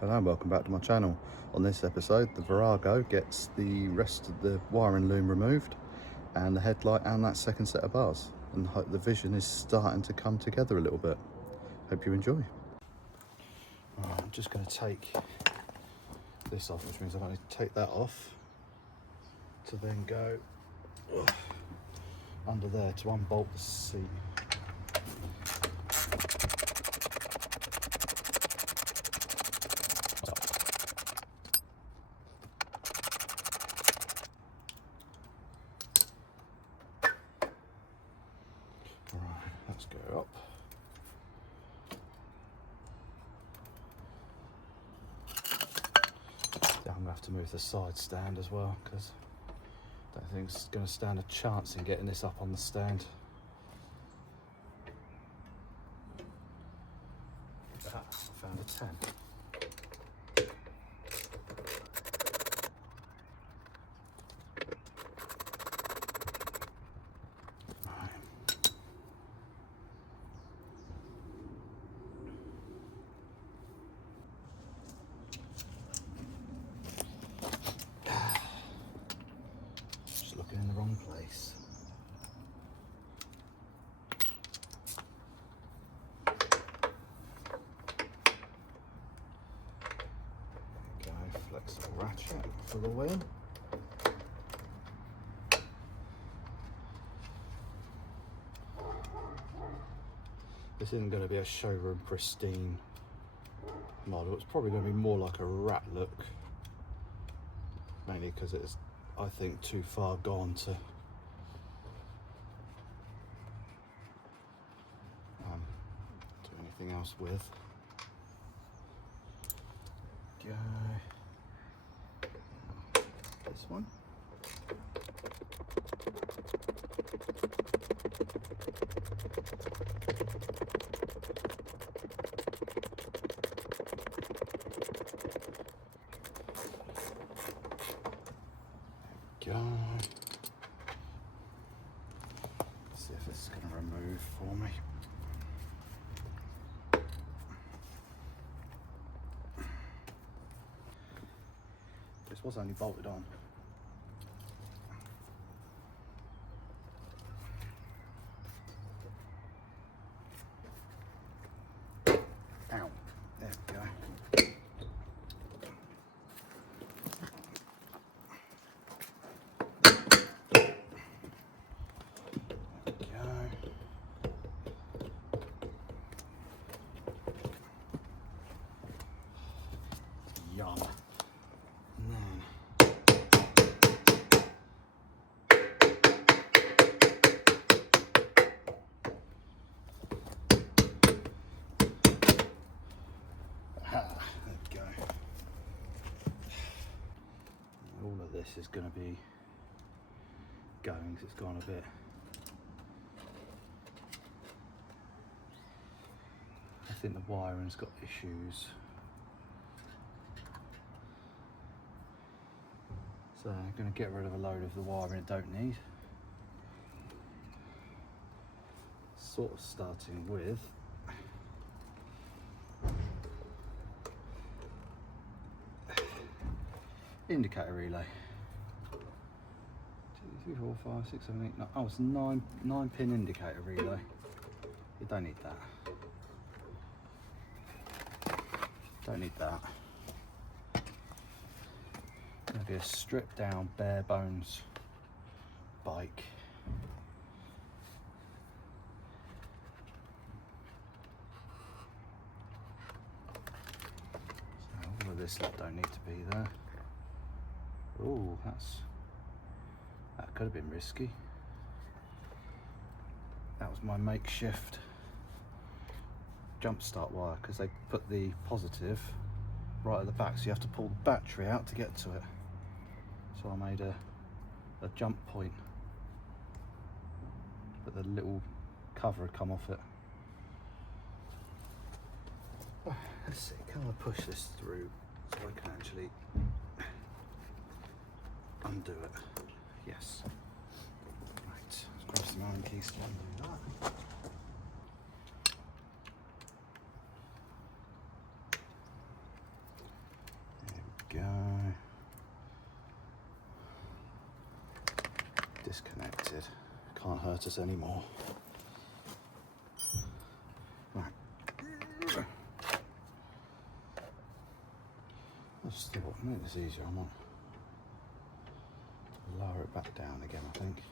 Hello and welcome back to my channel. On this episode, the Virago gets the rest of the wiring loom removed and the headlight and that second set of bars, and the vision is starting to come together a little bit. Hope you enjoy. Right, I'm just going to take this off, which means I'm going to take that off to then go under there to unbolt the seat. Right, let's go up. I'm going to have to move the side stand as well because I don't think it's going to stand a chance in getting this up on the stand. Ah, I found a 10. Looking in the wrong place. There we go, flexible ratchet for the wheel. This isn't going to be a showroom pristine model. It's probably going to be more like a rat look, mainly because it's, I think, too far gone to do anything else with. Go. This one. Go. Let's see if this is going to remove for me. This was only bolted on. Ow. There we go. Yum. There we go. All of this is going to be going because it's gone a bit. I think the wiring's got issues. So I'm going to get rid of a load of the wiring it don't need. Sort of starting with indicator relay. 2, 3, 4, 5, 6, 7, 8, 9. Oh, it's 9 pin indicator relay. You don't need that. Don't need that. Going to be a stripped down, bare bones bike. So all of this lot don't need to be there. Oh, that could have been risky. That was my makeshift jump start wire because they put the positive right at the back, so you have to pull the battery out to get to it. So I made a jump point, but the little cover had come off it. Let's see, can I push this through so I can actually undo it? Yes. Right, let's grab some Allen keys to undo that. fitted. Can't hurt us anymore. Right. I just thought, make this easier, I might lower it back down again, I think.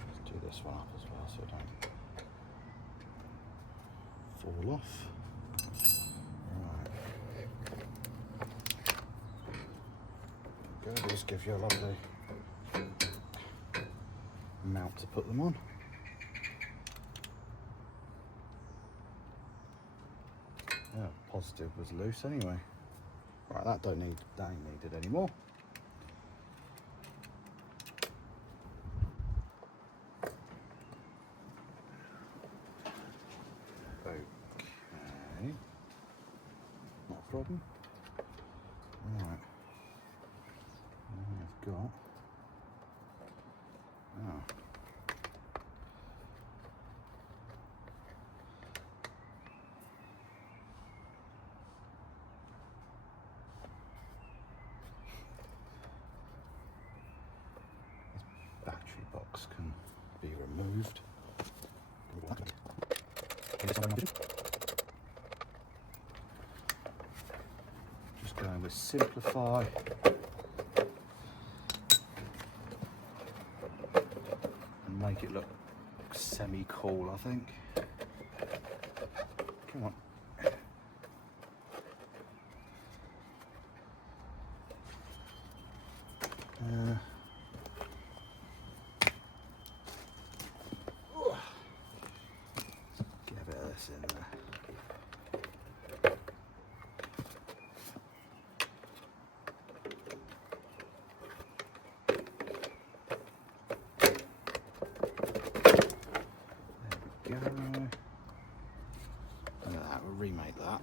Let's do this one up as well so it don't fall off. Right. Go, just give you a lovely mount to put them on. Yeah, positive was loose anyway. Right, that ain't needed anymore. Okay, not a problem. Right, I've got. Oh. Battery box can be removed. Just going with simplify. And make it look semi-cool, I think. Come on. Get a bit of this in there. There we go. Look at that, we'll remake that.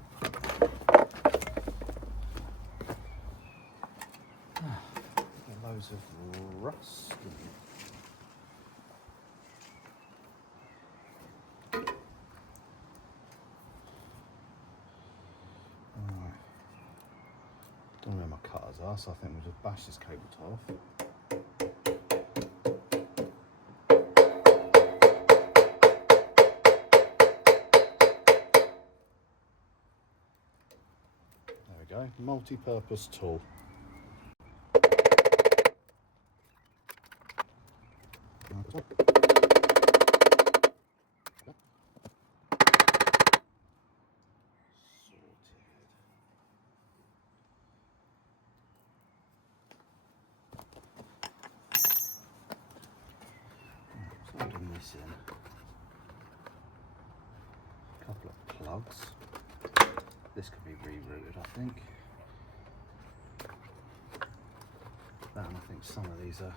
Loads of rust. Alright. Don't know where my cutters are, so I think we'll just bash this cable tie off. There we go, multi-purpose tool. Loading this in. A couple of plugs. This could be rerouted, I think. That, and I think some of these are.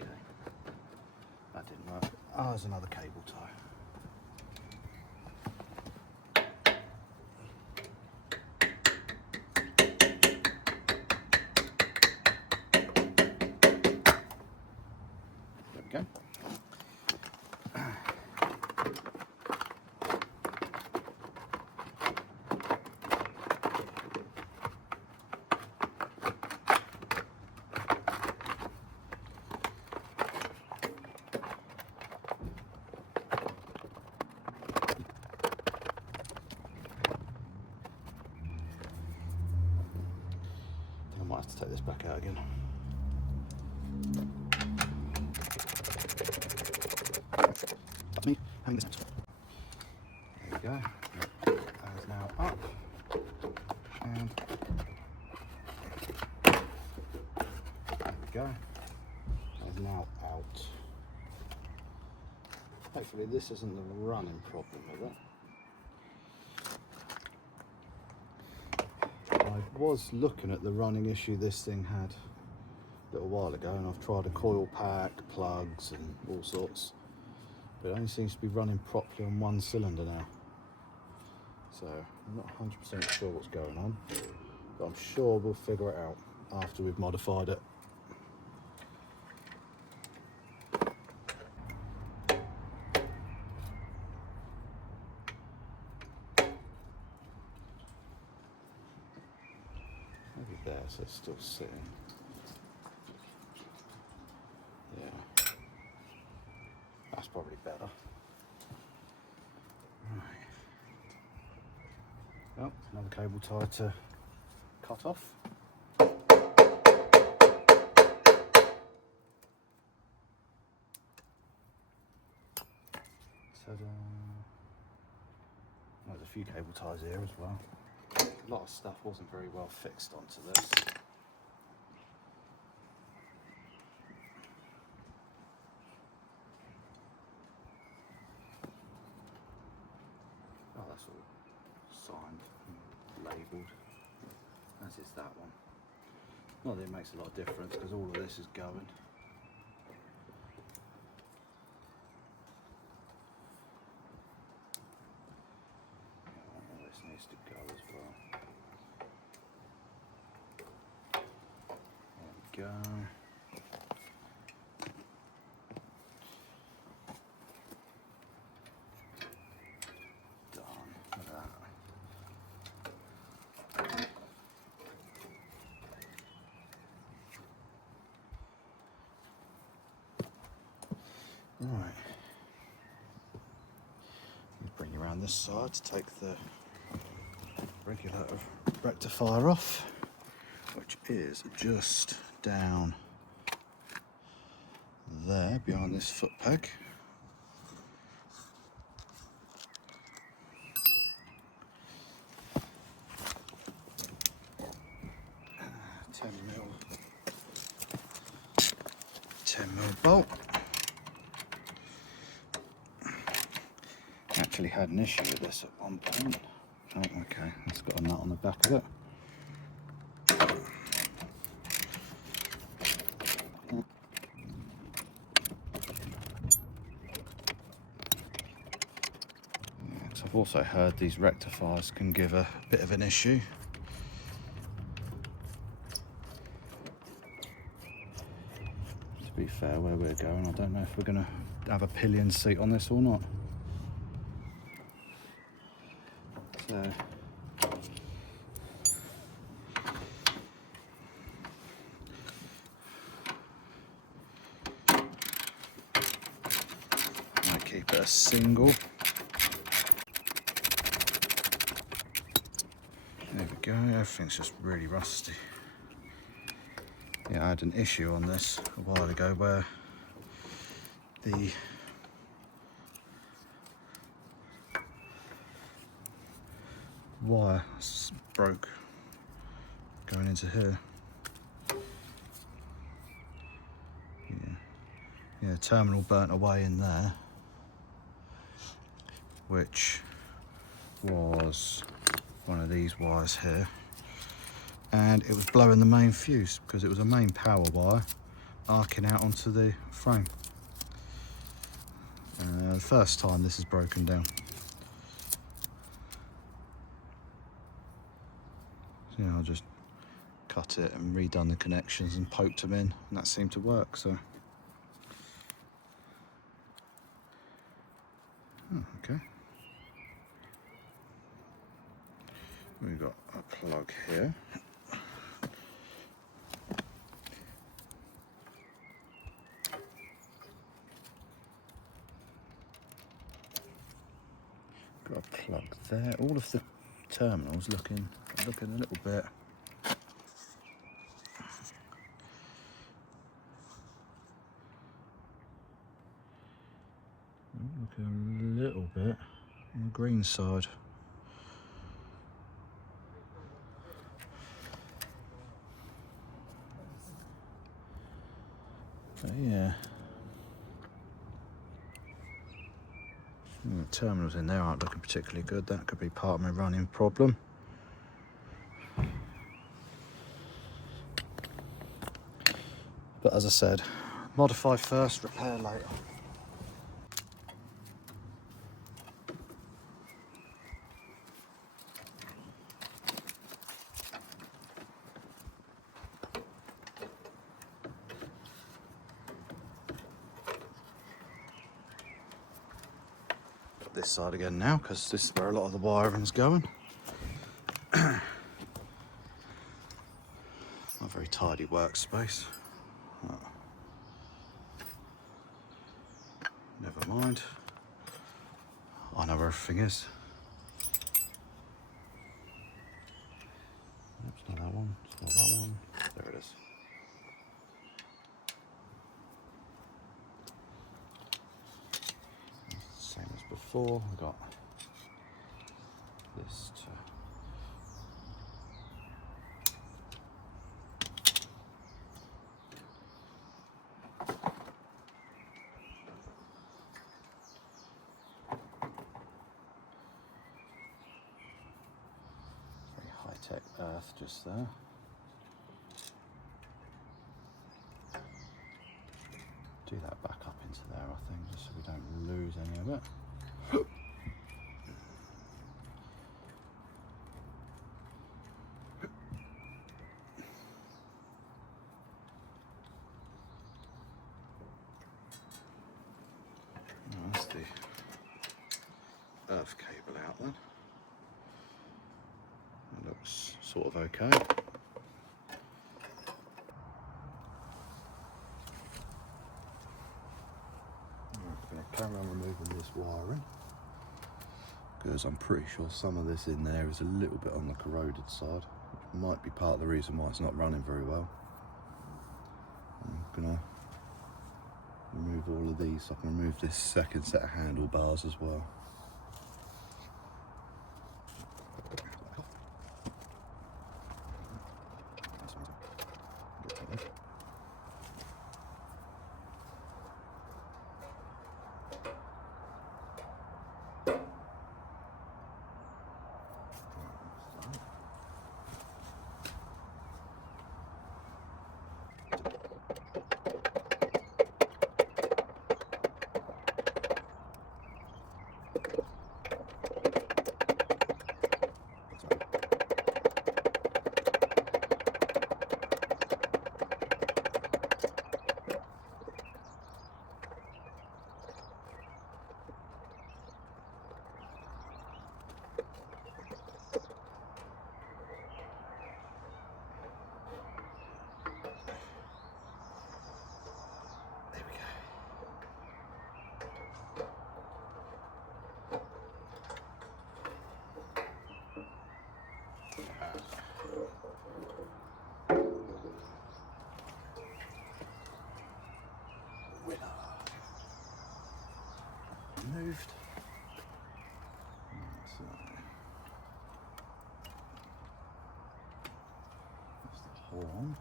Okay. That didn't work. Oh, there's another cable tie. Okay. I might have to take this back out again. That's me having this out. There we go. That is now up. And there we go. That is now out. Hopefully this isn't the running problem with it. I was looking at the running issue this thing had a little while ago, and I've tried a coil pack, plugs and all sorts, but it only seems to be running properly on one cylinder now. So I'm not 100% sure what's going on, but I'm sure we'll figure it out after we've modified it. Maybe there, so it's still sitting. Yeah, that's probably better. Right. Well, another cable tie to cut off. There's a few cable ties here as well. A lot of stuff wasn't very well fixed onto this. Oh, that's all signed and labelled, as is that one. Not that it makes a lot of difference because all of this is going. This needs to go as well. There we go. Done. Look at that. Right. Bring you around this side to take the regulator rectifier off, which is just down there behind this foot peg. $10 mil bolt. Actually had an issue with this at one point. Oh, okay, it's got a nut on the back of it. So I've also heard these rectifiers can give a bit of an issue. To be fair, where we're going, I don't know if we're going to have a pillion seat on this or not. So I keep it a single. There we go, everything's just really rusty. Yeah, I had an issue on this a while ago where the wire broke going into here. Yeah, terminal burnt away in there, which was one of these wires here, and it was blowing the main fuse because it was a main power wire arcing out onto the frame. The first time this is broken down. So yeah, I just cut it and redone the connections and poked them in, and that seemed to work. So okay, we've got a plug here. Got a plug there. All of the terminals looking a little bit on the green side. But yeah, the terminals in there aren't looking particularly good. That could be part of my running problem. But as I said, modify first, repair later. this side again now, because this is where a lot of the wiring's going. Not a very tidy workspace. Oh. Never mind. I know where everything is. It's not that one. It's not that one. There it is. Same as before. We've got this to very high-tech earth just there. Do that back up into there, I think, just so we don't lose any of it. That's the earth cable out then. That looks sort of okay. I'm going to carry on removing this wiring, because I'm pretty sure some of this in there is a little bit on the corroded side, which might be part of the reason why it's not running very well. I'm going to remove all of these, so I can remove this second set of handlebars as well. Moved. So that's the horn.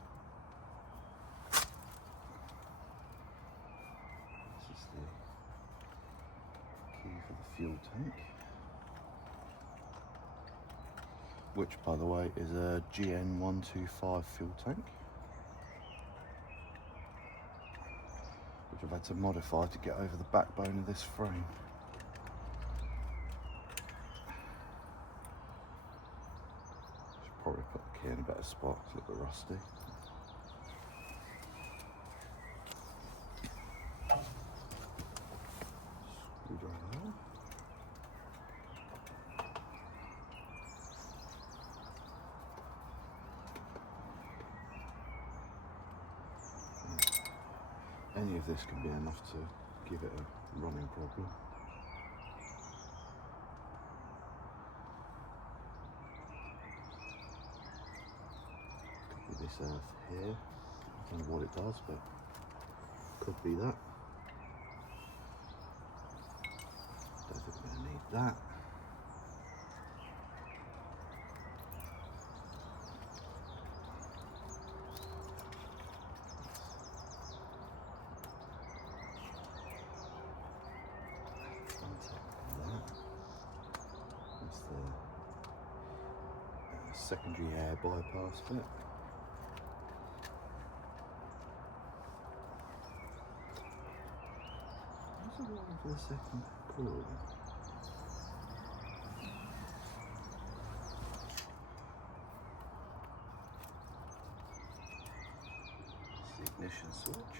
This is the key for the fuel tank, which, by the way, is a GN125 fuel tank, which I've had to modify to get over the backbone of this frame. Should probably put the key in a better spot, it's a little bit rusty. Screwdriver. Any of this can be enough to give it a running problem. Could be this earth here. I don't know what it does, but could be that. Don't think we're going to need that. That's the secondary air bypass bit. What's the one for the second coil? It's the ignition switch.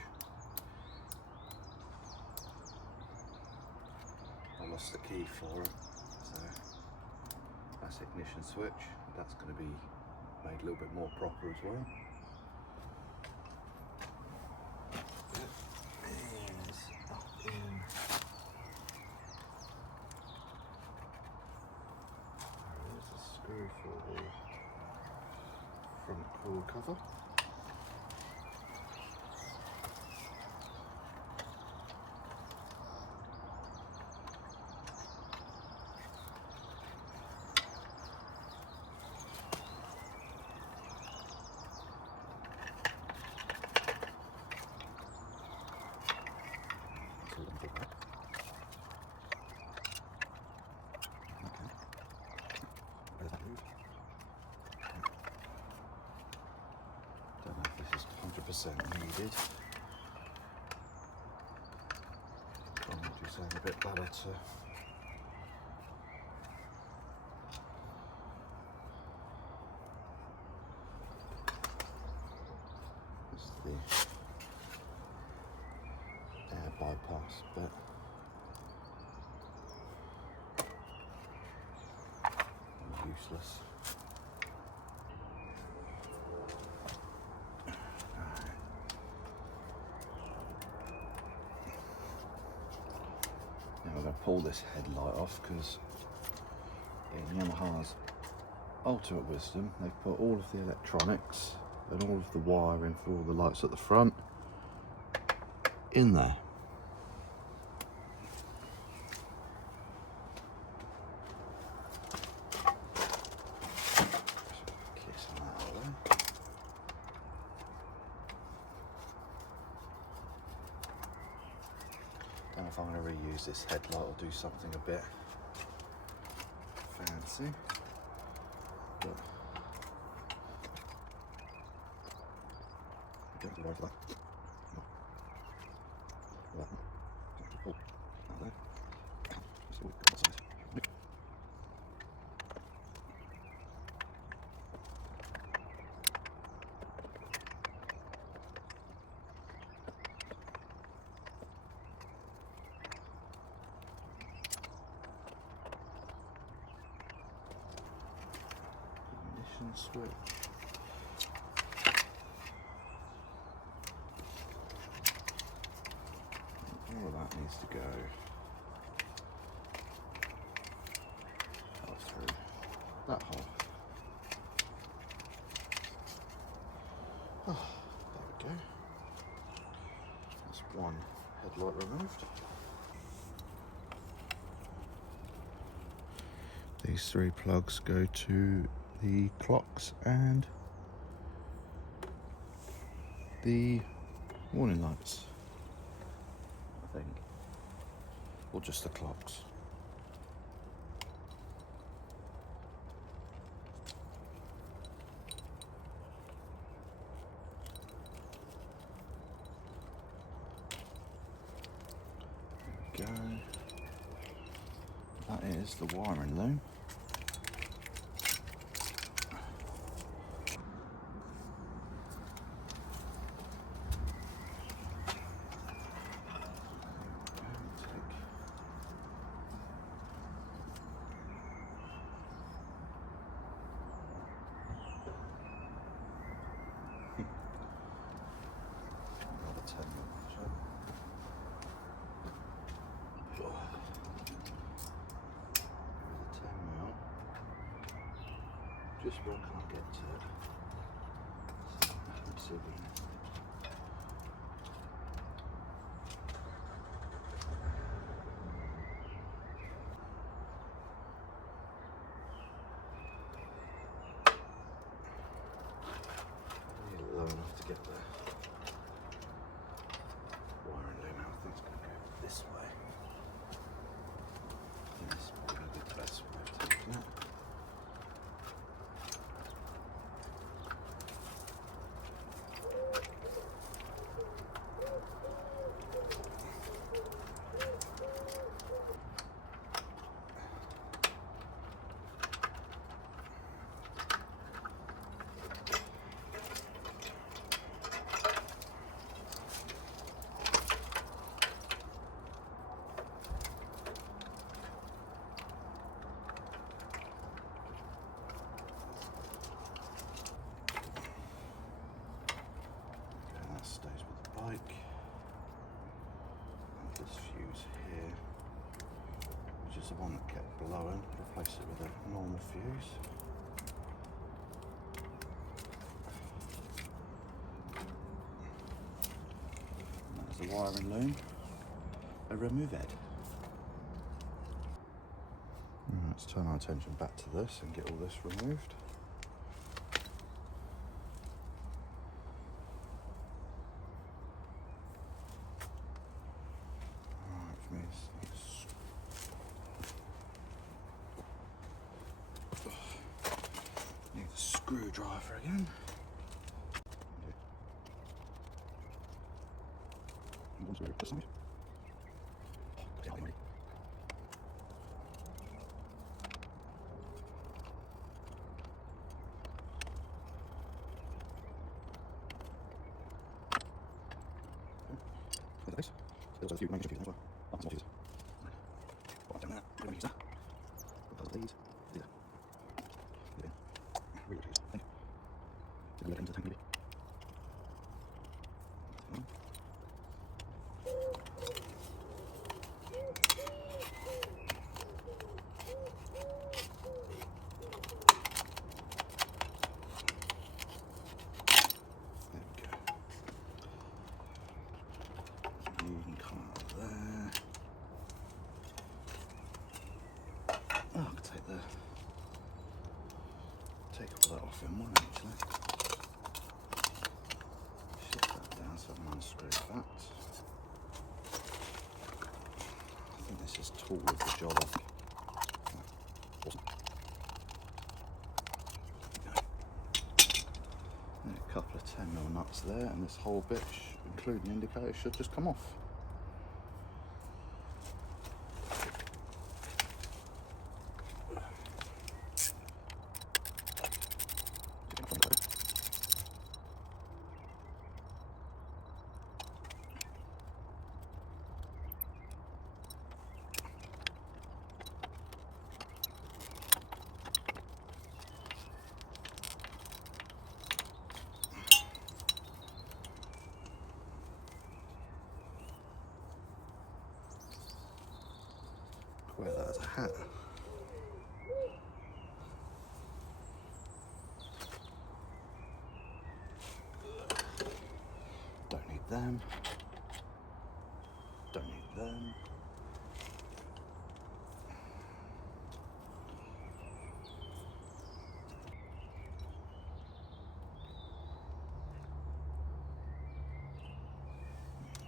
lost the key for it. So that's ignition switch. That's going to be made a little bit more proper as well. Is up in. There's a screw for the front core cover. Don't know if this is 100% needed. Probably do something a bit better to. This is the air bypass bit. Useless. Now we're going to pull this headlight off because in Yamaha's ultimate wisdom they've put all of the electronics and all of the wiring for all the lights at the front in there. Don't know if I'm going to reuse this headlight or do something a bit fancy, but get the right for that. Oh, out there. So we've got that size. Switch. All of that needs to go through that hole. Oh, there we go. That's one headlight removed. These three plugs go to the clocks and the warning lights, I think, or just the clocks. There we go. That is the wiring loom. Just where I can't get to it. Let's see if we can. Need it low enough to get there. Wiring loom, I think it's going to go this way. And this is probably the best way of taking it. normal fuse. And there's the wiring loom, a remove head. Let's turn our attention back to this and get all this removed. Need the screwdriver again. There's a few major fuses as well. Oh, small fuses. What I've done that, we're going to use that. Because these, these are. Really fuse. Thank you. Did I look into the tank maybe? Oh, I could take all that off in one actually. Shift that down so I can unscrew that. I think this is tool of the job. Awesome. And a couple of 10mm nuts there, and this whole bit, including the indicator, should just come off. Wear that as a hat. Don't need them. Don't need them.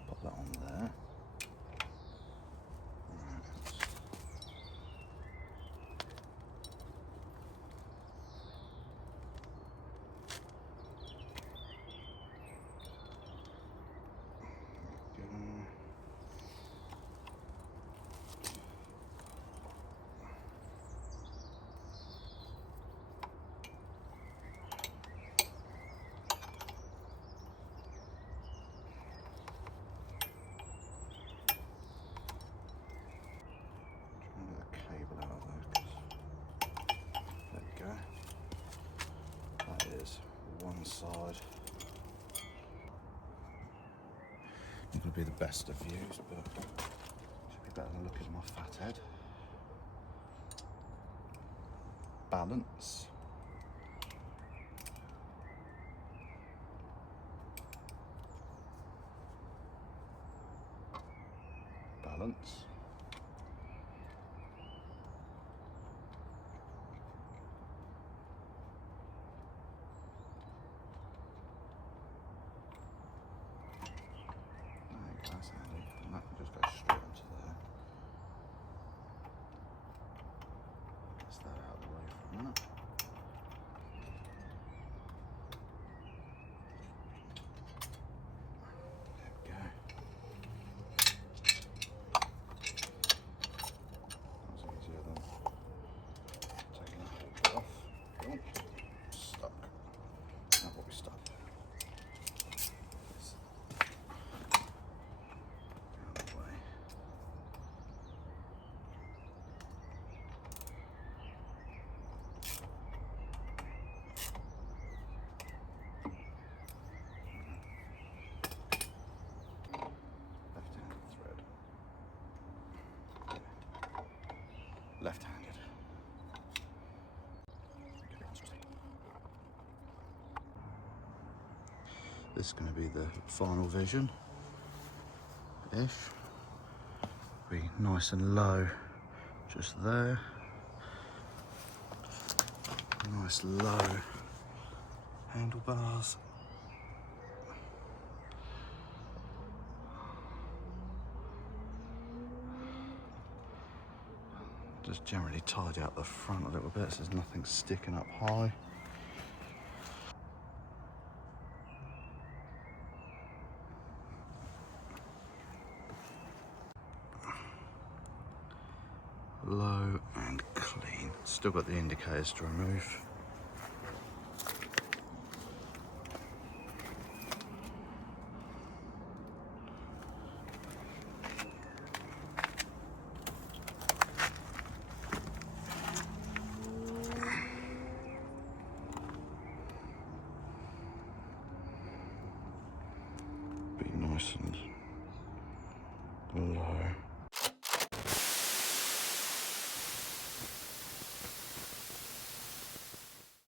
Pop that on there. One side. Not going to be the best of views, but should be better than looking at my fat head. Balance. Balance. That's handy, and that can just go straight onto there. Gets that out of the way for a minute. There we go. This is going to be the final vision ish. Be nice and low just there. Nice low handlebars. Just generally tidy up the front a little bit so there's nothing sticking up high. Low and clean. Still got the indicators to remove. Be nice and